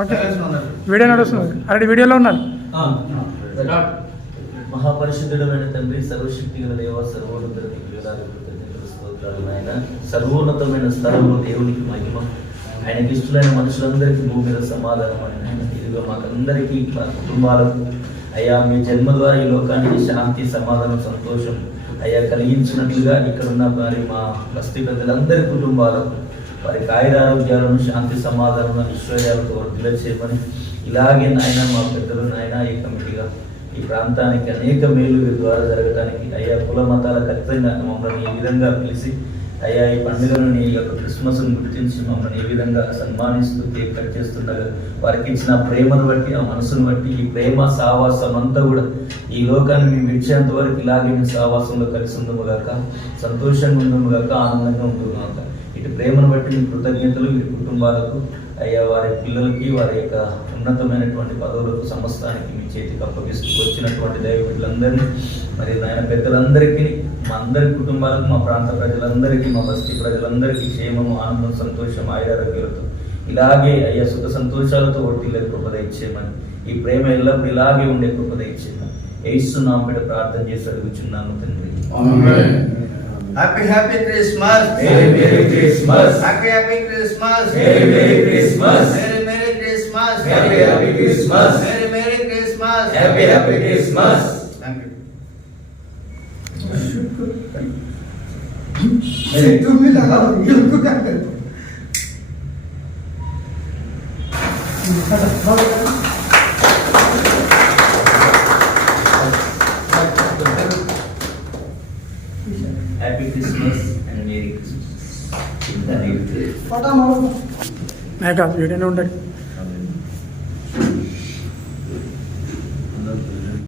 Okay video నడుస్తుంది. Already వీడియోలో ఉన్నారు. మహాపరిశుద్ధుడమైన తండ్రి సర్వశక్తి గల దేవ సర్వోన్నత వేలాది సర్వోన్నతమైన స్థలంలో దేవునికి మహిమ. ఆయనకి ఇష్టమైన మనుషులందరికీ భూమి మీద సమాధానం అని ఆయన ఇదిగో మాకందరికీ మా కుటుంబాలకు. అయ్యా మీ జన్మ ద్వారా ఈ లోకానికి శాంతి సమాధానం సంతోషం అయ్యా కలిగించినట్లుగా ఇక్కడ ఉన్న మరి మా బస్తీ పెద్దలందరి కుటుంబాలకు వారి ఆయురారోగ్యాలను శాంతి సమాధానం ఐశ్వర్యాలతో వర్ధిల్ల చేయమని ఇలాగే నాయన మా పెద్దలు నాయన ఈ కమిటీగా ఈ ప్రాంతానికి అనేక మేలు ద్వారా జరగడానికి అయ్యా కుల మతాల ఖచ్చితంగా మమ్మల్ని ఈ విధంగా పిలిచి అయ్యా ఈ పండుగను ఈ యొక్క క్రిస్మస్ను గుర్తించి మమ్మల్ని ఏ విధంగా సన్మానిస్తూ కేక్ కట్ చేస్తుండగా వారికి ఇచ్చిన ప్రేమను బట్టి ఆ మనసును బట్టి ఈ ప్రేమ సావాసం అంతా కూడా ఈ లోకాన్ని మేము విడిచేంత వరకు ఇలాగే మేము సావాసంలో కలిసి ఉండముగాక సంతోషంగా ఉండముగాక ఆనందంగా ఉండుగాక ఇటు ప్రేమను బట్టి మీ కృతజ్ఞతలు మీ కుటుంబాలకు అయ్యా వారి పిల్లలకి వారి యొక్క ఉన్నతమైనటువంటి పదవులకు సమస్తానికి మీ చేతికి అప్పగిస్తూ వచ్చినటువంటి దైవ బిడ్డలందరినీ మరి నాయన పెద్దలందరికీ మా అందరి కుటుంబాలకు మా ప్రాంత ప్రజలందరికీ మా బస్తీ ప్రజలందరికీ క్షేమము ఆనందం సంతోషం ఆయురారోగ్యాలతో ఇలాగే అయ్యా సుఖ సంతోషాలతో వడ్డీలే గొప్పద ఇచ్చేయమని ఈ ప్రేమ ఎల్లప్పుడు ఇలాగే ఉండే గొప్పద ఇచ్చేయమని ఏస్తున్నాం బిడ్డ ప్రార్థన చేసి అడుగుచున్నాను తండ్రి Happy Happy Christmas! Happy Happy Christmas! Merry Merry Christmas! Happy Happy Christmas! Thank you. तुम्ही लगाओ ये उनको क्या करते happy Christmas and merry Christmas पटा मारो మేక వీడియోనే ఉండండి